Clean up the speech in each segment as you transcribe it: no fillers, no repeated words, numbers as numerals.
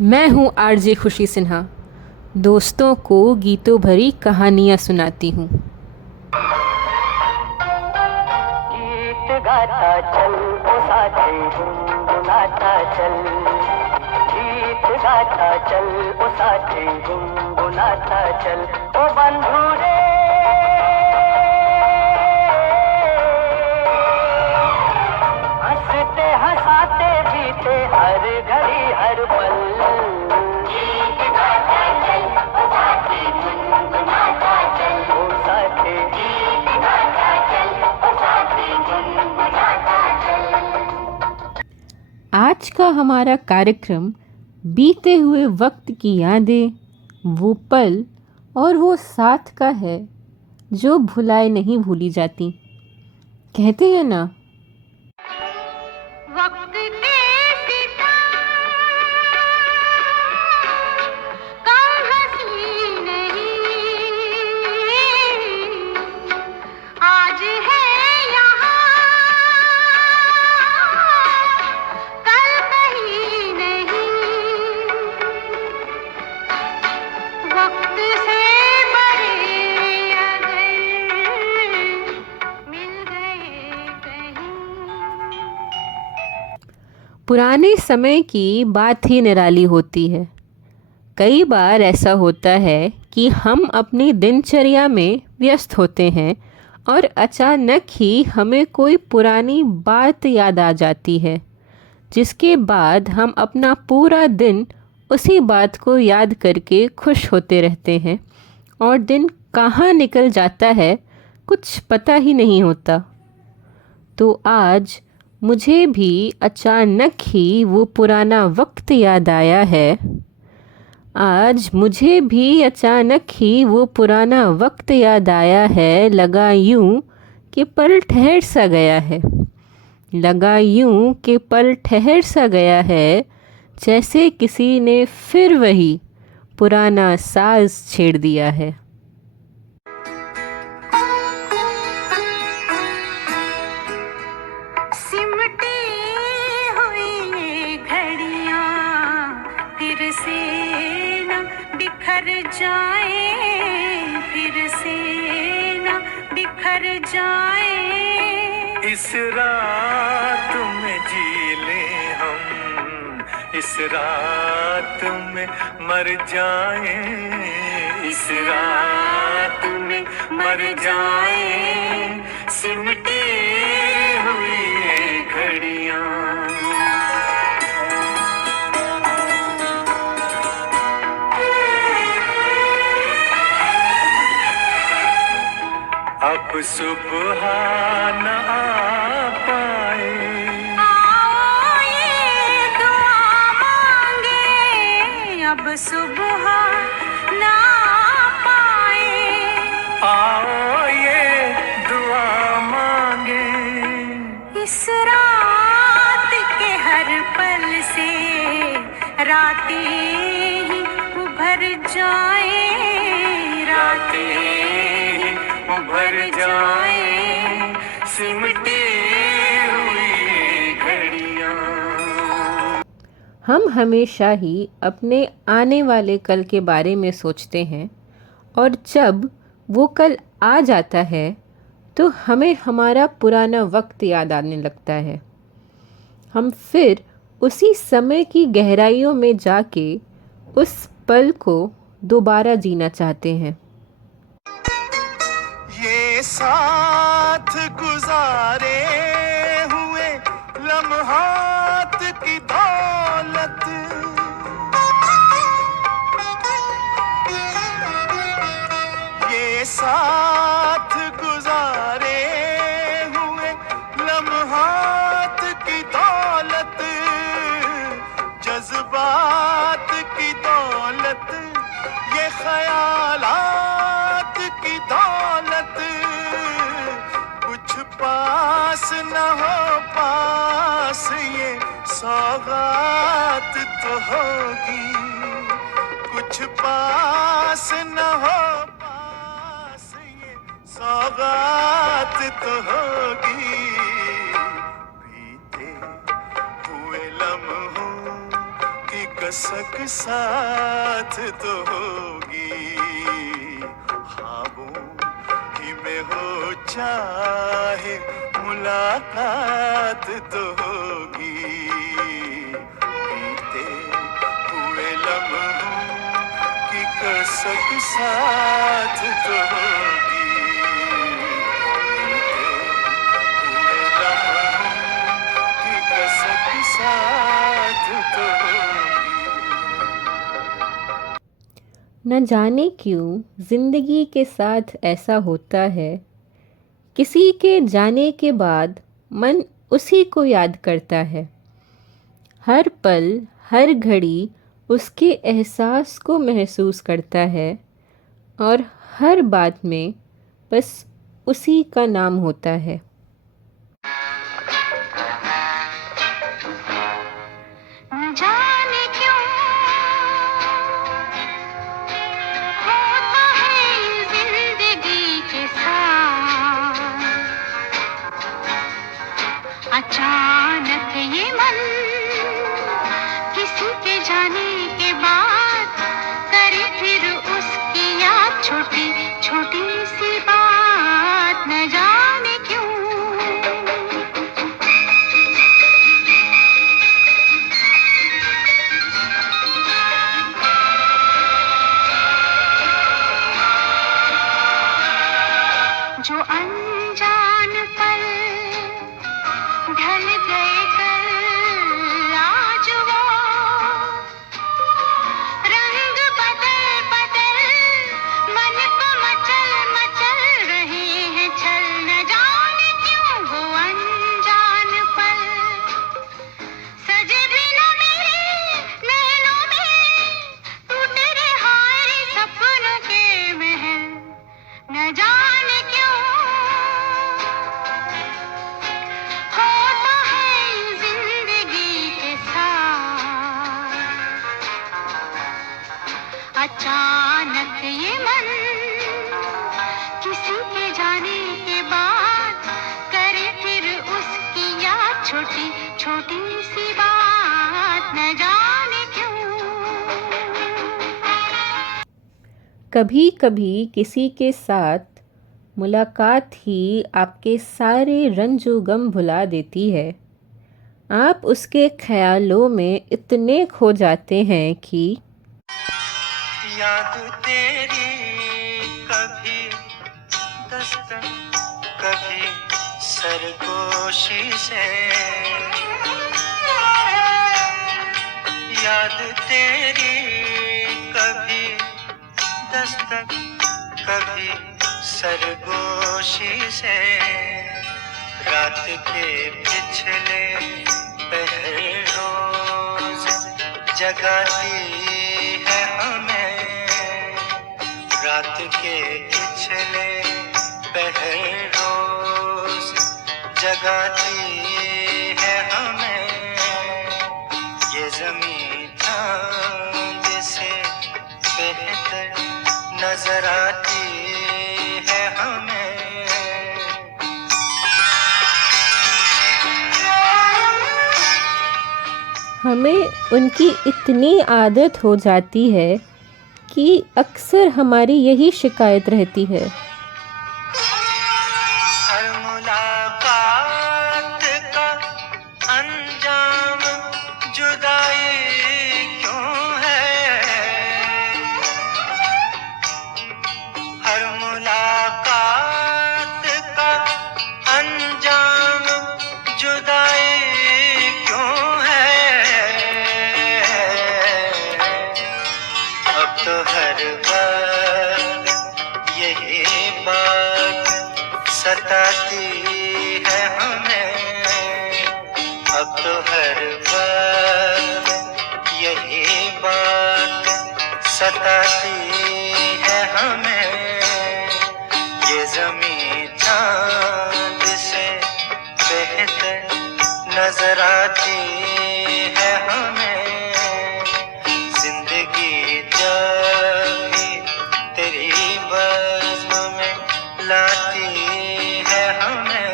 मैं हूँ आरजे खुशी सिन्हा। दोस्तों को गीतों भरी कहानियाँ सुनाती हूँ। गीत गाता चल ओ साथी गुनगुनाता चल, गीत गाता चल ओ साथी गुनगुनाता चल, ओ बंधु रे हंसते हंसाते बीते हर घड़ी हर पल। गीत गाता चल ओ साथी गुनगुनाता चल, ओ साथी गीत गाता चल ओ साथी गुनगुनाता चल। आज का हमारा कार्यक्रम बीते हुए वक्त की यादें, वो पल और वो साथ का है जो भुलाए नहीं भूली जाती। कहते हैं ना, वक्त के सिता कम हंसी नहीं, आज है यहाँ कल कहीं नहीं, वक्त से बड़े अगर मिल गए कहीं। पुराने समय की बात ही निराली होती है। कई बार ऐसा होता है कि हम अपनी दिनचर्या में व्यस्त होते हैं और अचानक ही हमें कोई पुरानी बात याद आ जाती है, जिसके बाद हम अपना पूरा दिन उसी बात को याद करके खुश होते रहते हैं और दिन कहाँ निकल जाता है कुछ पता ही नहीं होता। तो आज मुझे भी अचानक ही वो पुराना वक्त याद आया है। आज मुझे भी अचानक ही वो पुराना वक्त याद आया है। लगा यूं कि पल ठहर सा गया है, लगा यूं कि पल ठहर सा गया है, जैसे किसी ने फिर वही पुराना साज छेड़ दिया है। सिमटी हुई ये घड़ियां फिर से न बिखर जाए, फिर से न बिखर जाए। इस रात में जी ले हम, इस रात में मर जाए, इस रात में मर जाए। सिमटी हुई ये घड़ियां अब सुबह न आ पाए। आओ ये दुआ मांगे, अब सुबह न आ पाए। आओ ये दुआ मांगे, इस रात के हर पल से रातें ही उभर जाए, रातें ही उभर जाए। सिमटी हुई घड़ियां। हम हमेशा ही अपने आने वाले कल के बारे में सोचते हैं और जब वो कल आ जाता है तो हमें हमारा पुराना वक्त याद आने लगता है। हम फिर उसी समय की गहराइयों में जाके उस पल को दोबारा जीना चाहते हैं। ये साथ गुजारे हुए लम्हात की दौलत, ये साथ गुजारे हुए लम्हात की दौलत, जज्बात की दौलत, ये ख्यालात की दौलत, कुछ पास न हो पास ये सौगात तो होगी, कुछ पास न हो पास ये सौगात तो होगी। बीते हुए लम्हों की कसक साथ तो होगी, ख्वाबों ही में हो चाहे मुलाकात तो होगी, बीते हुए लम्हों की कसक साथ तो होगी, बीते हुए लम्हों की कसक साथ तो होगी। न जाने क्यों जिंदगी के साथ ऐसा होता है, किसी के जाने के बाद मन उसी को याद करता है। हर पल हर घड़ी उसके एहसास को महसूस करता है और हर बात में बस उसी का नाम होता है। न जाने क्यों होता है ये जिंदगी के साथ, अचानक ये मन किसी के जाने के बाद करे फिर उसकी याद, छोटी छोटी सी बात, न जाने क्यों। जो अनजान पल ढल गए कल, आज वो रंग बदल बदल मन को मचल मचल रहे हैं छल, न जाने क्यों वो अनजान पल सजे बिना मेरे नैनों में, टूटे रे हाय सपनों के महल, न जाने क्यों होता है जिंदगी के साथ, अचानक ये मन किसी के जाने के बाद करे फिर उसकी याद, छोटी छोटी सी बात, न जाने क्यों। कभी कभी किसी के साथ मुलाकात ही आपके सारे रंजो गम भुला देती है। आप उसके ख्यालों में इतने खो जाते हैं कि याद तेरी कभी दस्तक, कभी सरगोशी से, याद तेरी कभी दस्तक, कभी सरगोशी से, रात के पिछले पहर रोज जगाती है हमें, रात के पिछले पहर रोज जगाती है हमें, ये ज़मीं चांद से बेहतर नजर आती है हमें। हमें उनकी इतनी आदत हो जाती है कि अक्सर हमारी यही शिकायत रहती है। हर मुलाकात का अंजाम जुदाई क्यों है, हर मुलाकात का अंजाम जुदाई क्यों है, अब तो हर वक्त यही बात सताती है हमें, अब तो हर वक्त यही बात सताती है हमें, ये ज़मीं चांद से बेहतर नजर आती है हमें, जिंदगी जब भी तेरी बज़्म में लाती है हमें।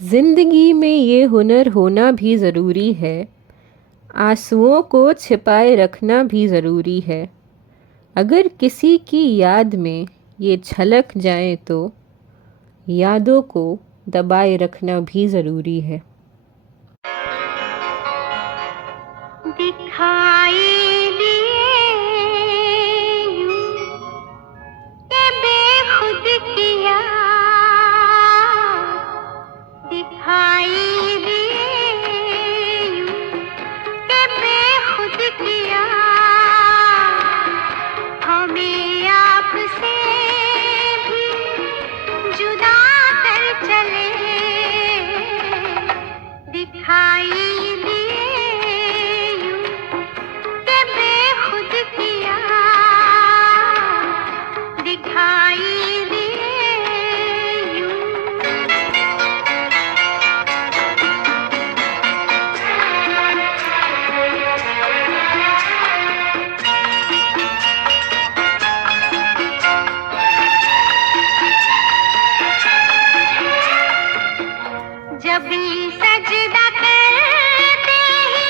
जिंदगी में ये ये हुनर होना भी ज़रूरी है, आंसुओं को छिपाए रखना भी ज़रूरी है। अगर किसी की याद में ये छलक जाए तो यादों को दबाए रखना भी ज़रूरी है। दिखाई दिए यूं के बेखुद किया, दिखाई दिए यूं के बेखुद किया, हमें आपसे भी जुदा कर चले, दिखाई दिए यूं के बेखुद किया, दिखाई दिए यूं। जब भी सजदा करते ही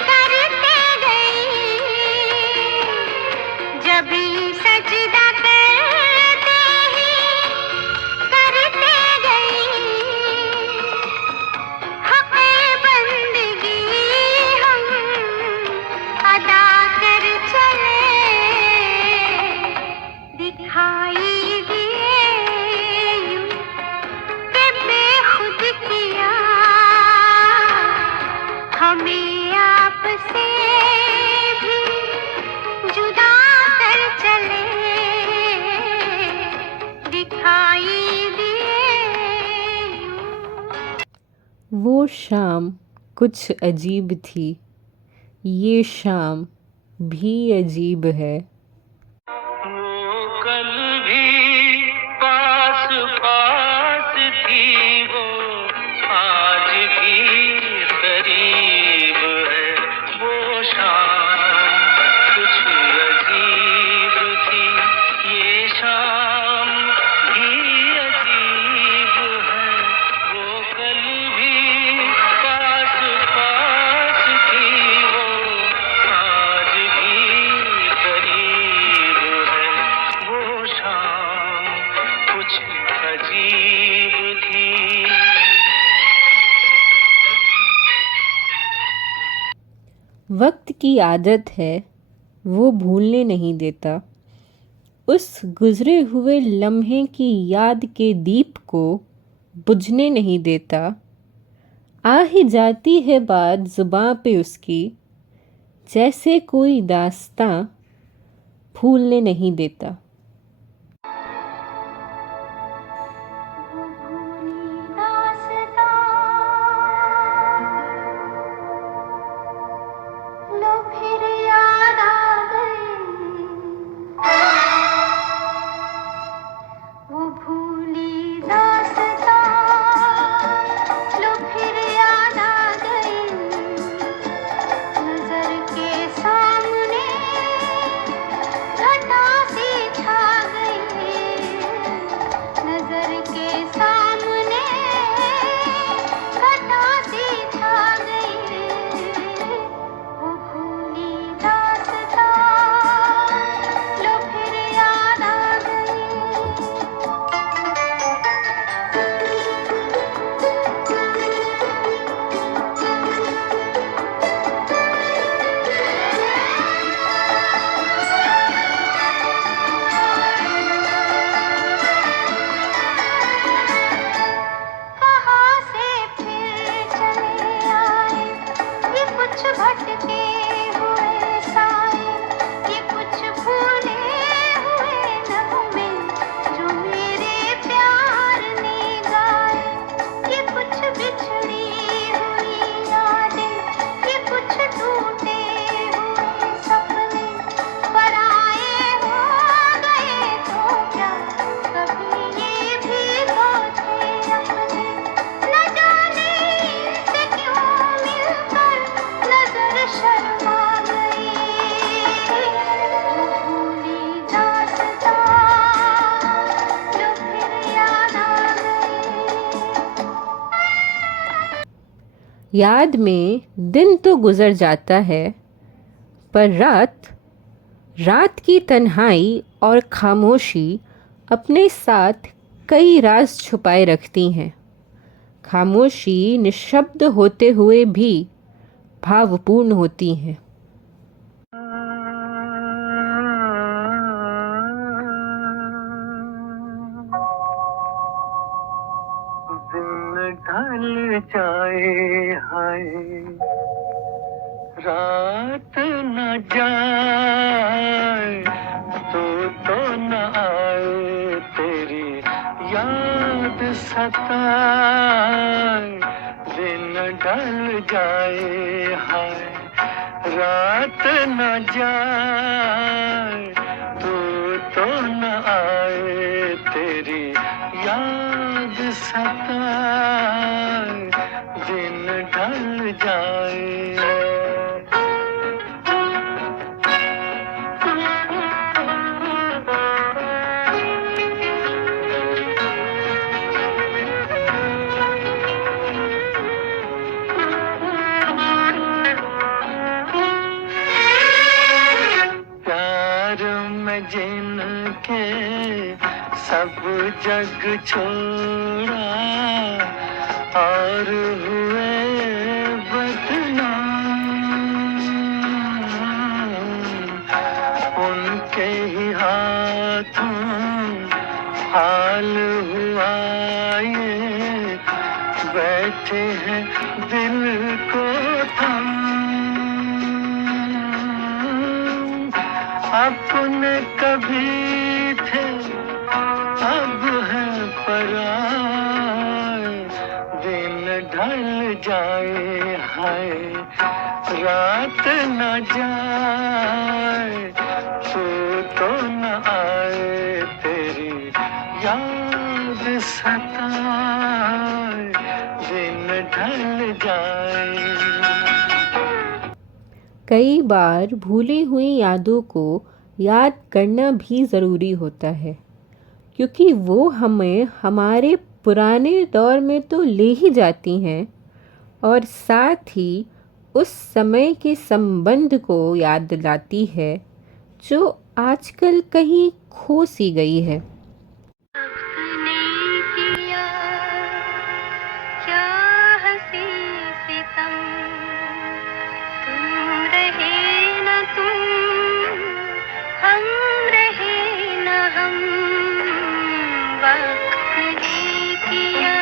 करते गई, जब भी सजदा करते ही करते गई, हक़े बंदगी हम अदा कर चले, दिखाई दिए यूं के बेखुद किया, हमें आपसे भी जुदा कर चले, दिखाई दिए यूं। वो शाम कुछ अजीब थी, ये शाम भी अजीब है। वो कल भी पास पास थी, वो आज भी करीब है। वो शाम कुछ अजीब थी, ये शाम भी अजीब है। वो कल भी पास पास थी, वो आज भी करीब है। वो शाम कुछ अजीब थी। वक्त की आदत है, वो भूलने नहीं देता। उस गुज़रे हुए लम्हे की याद के दीप को बुझने नहीं देता। आ ही जाती है बात ज़ुबां पे उसकी, जैसे कोई दास्तां भूलने नहीं देता। वो भूली दास्तां लो फिर याद आ गई, वो भूली दास्तां लो फिर याद आ गई, नजर के सामने घटा सी छा गई, नजर के सामने घटा सी छा गई, वो भूली दास्तां लो फिर याद आ गई। कहाँ से फिर चले आए ये कुछ भटके हुए साए, ये कुछ भूले हुए नगमे जो मेरे प्यार ने गाए, ये कुछ बिछड़ी हुई यादें, ये कुछ टूटे हुए सपने, पराए हो गए तो क्या कभी ये भी तो थे अपने, न जाने से क्यों मिलकर नजर शर्म याद में दिन तो गुजर जाता है, पर रात रात की तन्हाई और खामोशी अपने साथ कई राज छुपाए रखती हैं। खामोशी निशब्द होते हुए भी भावपूर्ण होती हैं। दिन ढल जाए हाय, रात न जाए, तो न आए तेरी याद सताए। दिन ढल जाए हाय, रात न जाए, तो न आए तेरी याद सताए। दिन ढल जाए। प्यार में जिनके सब जग छोड़ा और हुए बदनाम, उनके ही हाथों हाल हुआ ये, बैठे हैं दिल को थाम। अपने कभी थे अब है पराए। दिन ढल जाए हाय, रात न जाए, तो न आए तेरी याद सताए। दिन ढल जाए। कई बार भूली हुई यादों को याद करना भी ज़रूरी होता है, क्योंकि वो हमें हमारे पुराने दौर में तो ले ही जाती हैं और साथ ही उस समय के संबंध को याद दिलाती है जो आजकल कहीं खो सी गई है। अपने किया क्या हंसी सितम, तुम रहे न तुम, हम रहे न हम। वक्त ने किया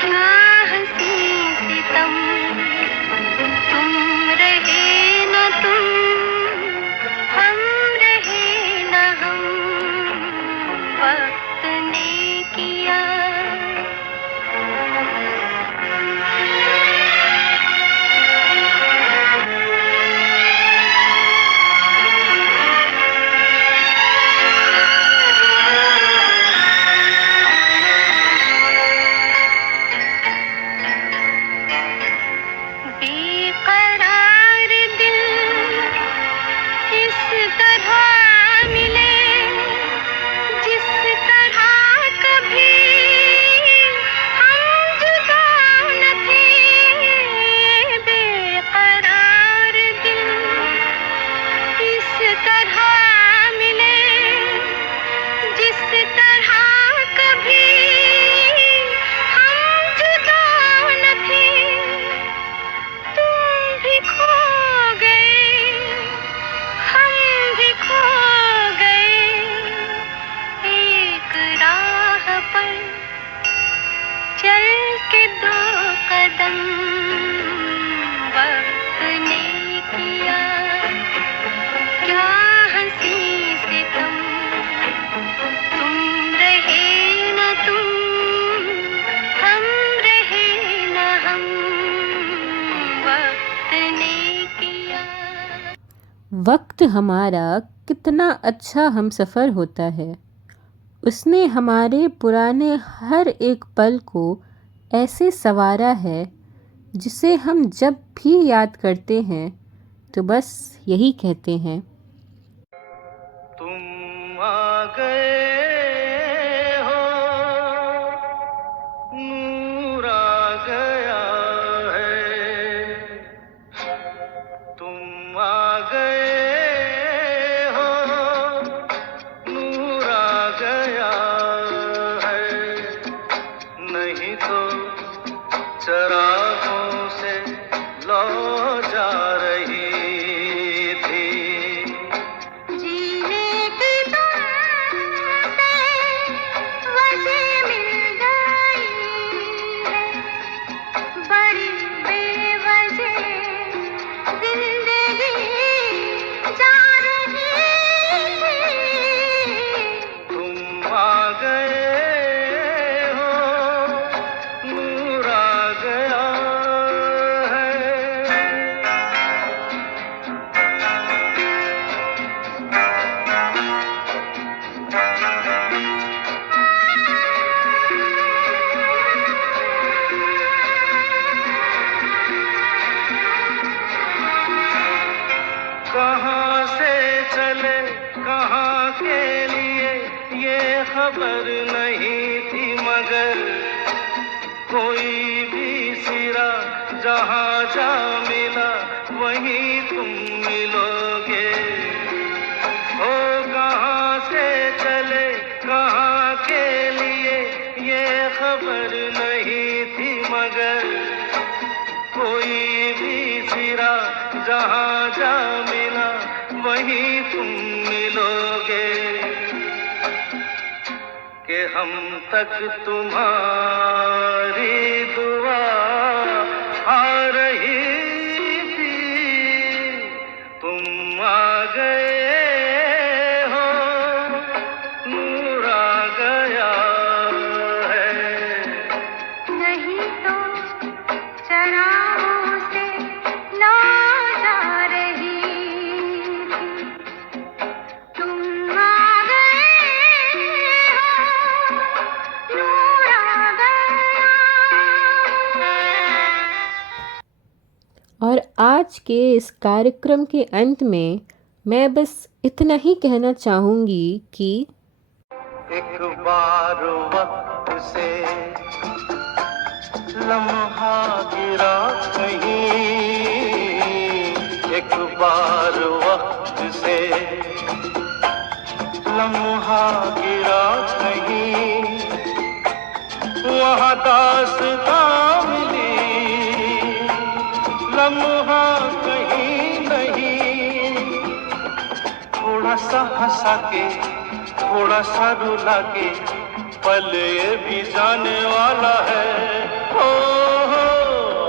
क्या हंसी सितम, तुम रहे न तुम, हम रहे न हम। वक्त ने किया बेकरार दिल इस तरह मिले, जिस तरह कभी हम जुदा न थे। बेकरार दिल इस तरह मिले, जिस तरह कभी हम जुदा न थे। तुम भी खो गए, हम भी खो गए, एक राह पर चल के दो कदम। वक्त ने किया क्या हंसी सितम, तुम रहे न तुम, हम रहे न हम। वक्त ने किया वक्त हमारा कितना अच्छा हमसफ़र होता है। उसने हमारे पुराने हर एक पल को ऐसे संवारा है जिसे हम जब भी याद करते हैं तो बस यही कहते हैं, तुम आ गए हो, नूर आ गया। चरागों से लौ जा रही थी। जीने की तुमसे वजह मिल गई है, बड़ी बेवजह जिंदगी जा रही है। तुम आ गए हो, नूर आ गया है। कहाँ से चले कहाँ के लिए ये खबर नहीं थी, मगर कोई भी सिरा जहाँ जा मिला वहीं तुम मिलोगे। हो कहाँ से चले कहाँ के लिए ये खबर नहीं थी, मगर कोई भी सिरा जहाँ जा मिला वहीं तुम मिलोगे। कि हम तक तुम्हारी दुआ आ रही थी, तुम आ गए हो, नूर आ गया है। नहीं तो चरागों से लौ जा रही थी। तुम आ गए हो, नूर आ गया। और आज के इस कार्यक्रम के अंत में मैं बस इतना ही कहना चाहूँगी कि एक बार वक्त से लम्हा गिरा कहीं, एक बार वक्त से लम्हा गिरा कहीं, वहाँ दास्तां मिली, लम्हा कहीं नहीं। थोड़ा सा हंसा के थोड़ा सा रुला के पल ये भी जाने वाला है। हो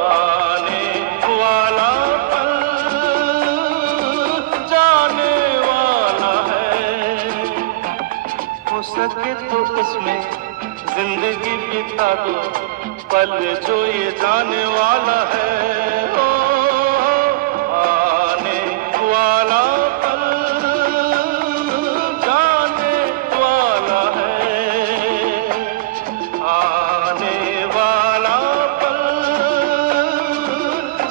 आने वाला पल जाने वाला है। हो सके तो इसमें जिंदगी बिता दो, पल जो ये जाने वाला है। हो आने वाला पल जाने वाला है, आने वाला पल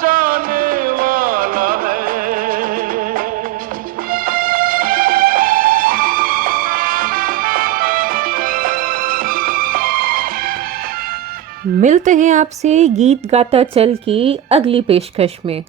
जाने वाला है। मिलते हैं आपसे गीत गाता चल की अगली पेशकश में।